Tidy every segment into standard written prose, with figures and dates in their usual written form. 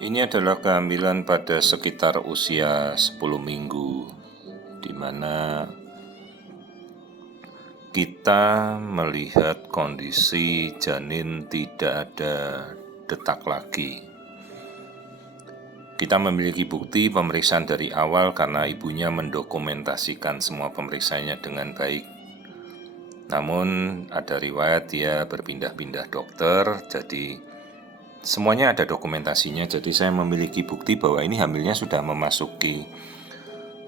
Ini adalah kehamilan pada sekitar usia 10 minggu, di mana kita melihat kondisi janin tidak ada detak lagi. Kita memiliki bukti pemeriksaan dari awal karena ibunya mendokumentasikan semua pemeriksaannya dengan baik. Namun ada riwayat dia berpindah-pindah dokter, jadi semuanya ada dokumentasinya. Jadi saya memiliki bukti bahwa ini hamilnya sudah memasuki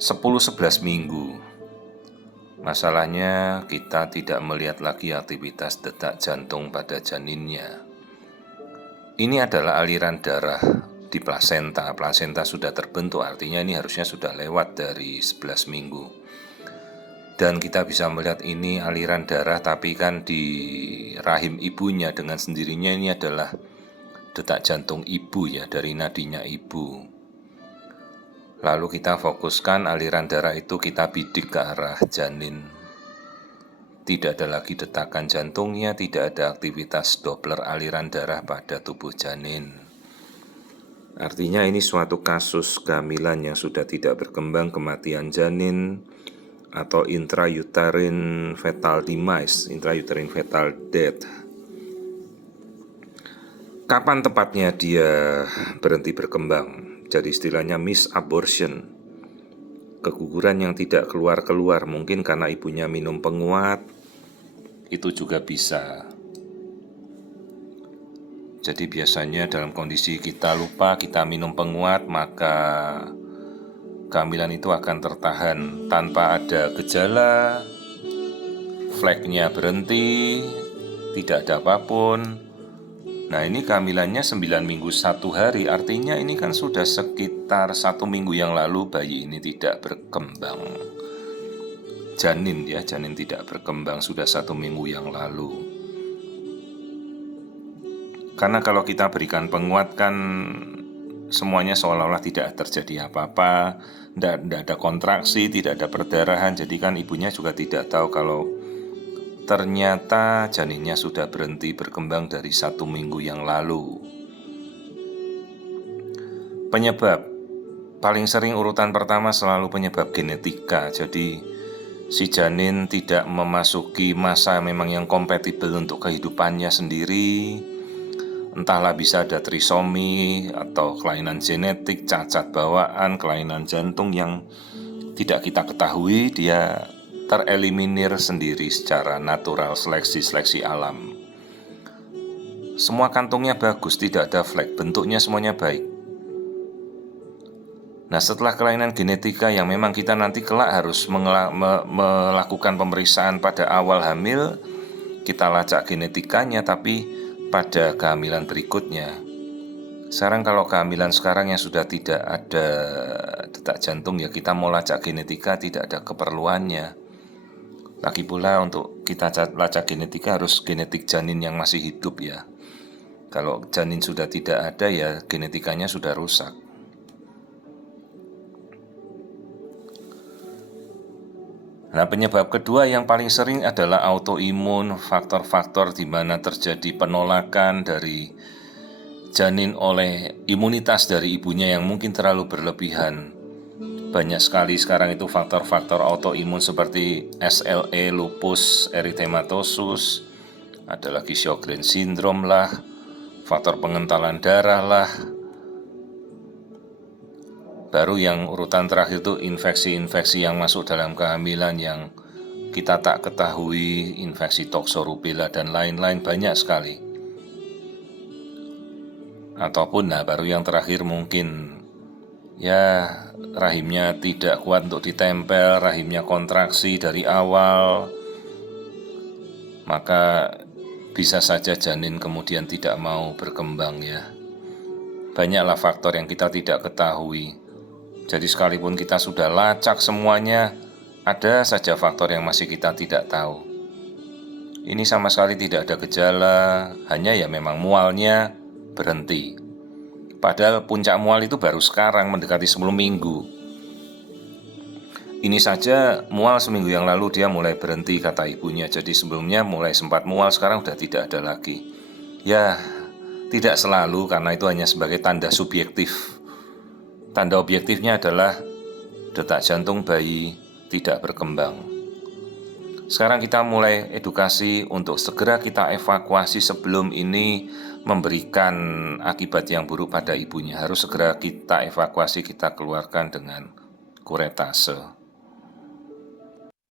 10-11 minggu. Masalahnya kita tidak melihat lagi aktivitas detak jantung pada janinnya. Ini adalah aliran darah di plasenta. Plasenta sudah terbentuk, artinya ini harusnya sudah lewat dari 11 minggu. Dan kita bisa melihat ini aliran darah, tapi kan di rahim ibunya dengan sendirinya ini adalah detak jantung ibu ya, dari nadinya ibu. Lalu kita fokuskan aliran darah itu kita bidik ke arah janin. Tidak ada lagi detakan jantungnya, tidak ada aktivitas Doppler aliran darah pada tubuh janin. Artinya ini suatu kasus kehamilan yang sudah tidak berkembang, kematian janin, atau intrauterine fetal demise, intrauterine fetal death. Kapan tepatnya dia berhenti berkembang? Jadi istilahnya misabortion, keguguran yang tidak keluar-keluar, mungkin karena ibunya minum penguat, itu juga bisa. Jadi biasanya dalam kondisi kita lupa, kita minum penguat, maka kehamilan itu akan tertahan tanpa ada gejala, flagnya berhenti, tidak ada apapun. Nah ini kehamilannya 9 minggu 1 hari, artinya ini kan sudah sekitar 1 minggu yang lalu bayi ini tidak berkembang. Janin tidak berkembang sudah 1 minggu yang lalu. Karena kalau kita berikan penguat kan semuanya seolah-olah tidak terjadi apa-apa, tidak ada kontraksi, tidak ada perdarahan. Jadi kan ibunya juga tidak tahu kalau ternyata janinnya sudah berhenti berkembang dari 1 minggu yang lalu. Penyebab paling sering urutan pertama selalu penyebab genetika. Jadi si janin tidak memasuki masa memang yang kompatibel untuk kehidupannya sendiri. Entahlah bisa ada trisomi atau kelainan genetik, cacat bawaan, kelainan jantung yang tidak kita ketahui, dia tereliminir sendiri secara natural, seleksi alam. Semua kantungnya bagus, tidak ada flek, bentuknya semuanya baik. Nah setelah kelainan genetika yang memang kita nanti kelak harus melakukan pemeriksaan pada awal hamil, kita lacak genetikanya, tapi pada kehamilan berikutnya. Sekarang kalau kehamilan sekarang yang sudah tidak ada detak jantung, ya kita mau lacak genetika tidak ada keperluannya. Lagi pula untuk kita lacak genetika harus genetik janin yang masih hidup ya. Kalau janin sudah tidak ada ya genetikanya sudah rusak. Nah penyebab kedua yang paling sering adalah autoimun, faktor-faktor di mana terjadi penolakan dari janin oleh imunitas dari ibunya yang mungkin terlalu berlebihan. Banyak sekali sekarang itu faktor-faktor autoimun seperti SLE, lupus erythematosus, ada lagi Sjogren syndrome lah, faktor pengentalan darah lah. Baru yang urutan terakhir itu infeksi-infeksi yang masuk dalam kehamilan yang kita tak ketahui, infeksi toxorubella dan lain-lain banyak sekali. Ataupun baru yang terakhir mungkin ya rahimnya tidak kuat untuk ditempel, rahimnya kontraksi dari awal, maka bisa saja janin kemudian tidak mau berkembang ya. Banyaklah faktor yang kita tidak ketahui. Jadi sekalipun kita sudah lacak semuanya, ada saja faktor yang masih kita tidak tahu. Ini sama sekali tidak ada gejala, hanya ya memang mualnya berhenti. Padahal puncak mual itu baru sekarang mendekati 10 minggu. Ini saja mual seminggu yang lalu dia mulai berhenti kata ibunya. Jadi sebelumnya mulai sempat mual, sekarang sudah tidak ada lagi. Ya Tidak selalu, karena itu hanya sebagai tanda subjektif. Tanda objektifnya adalah detak jantung bayi tidak berkembang. Sekarang kita mulai edukasi untuk segera kita evakuasi sebelum ini memberikan akibat yang buruk pada ibunya. Harus segera kita evakuasi, kita keluarkan dengan kuretase.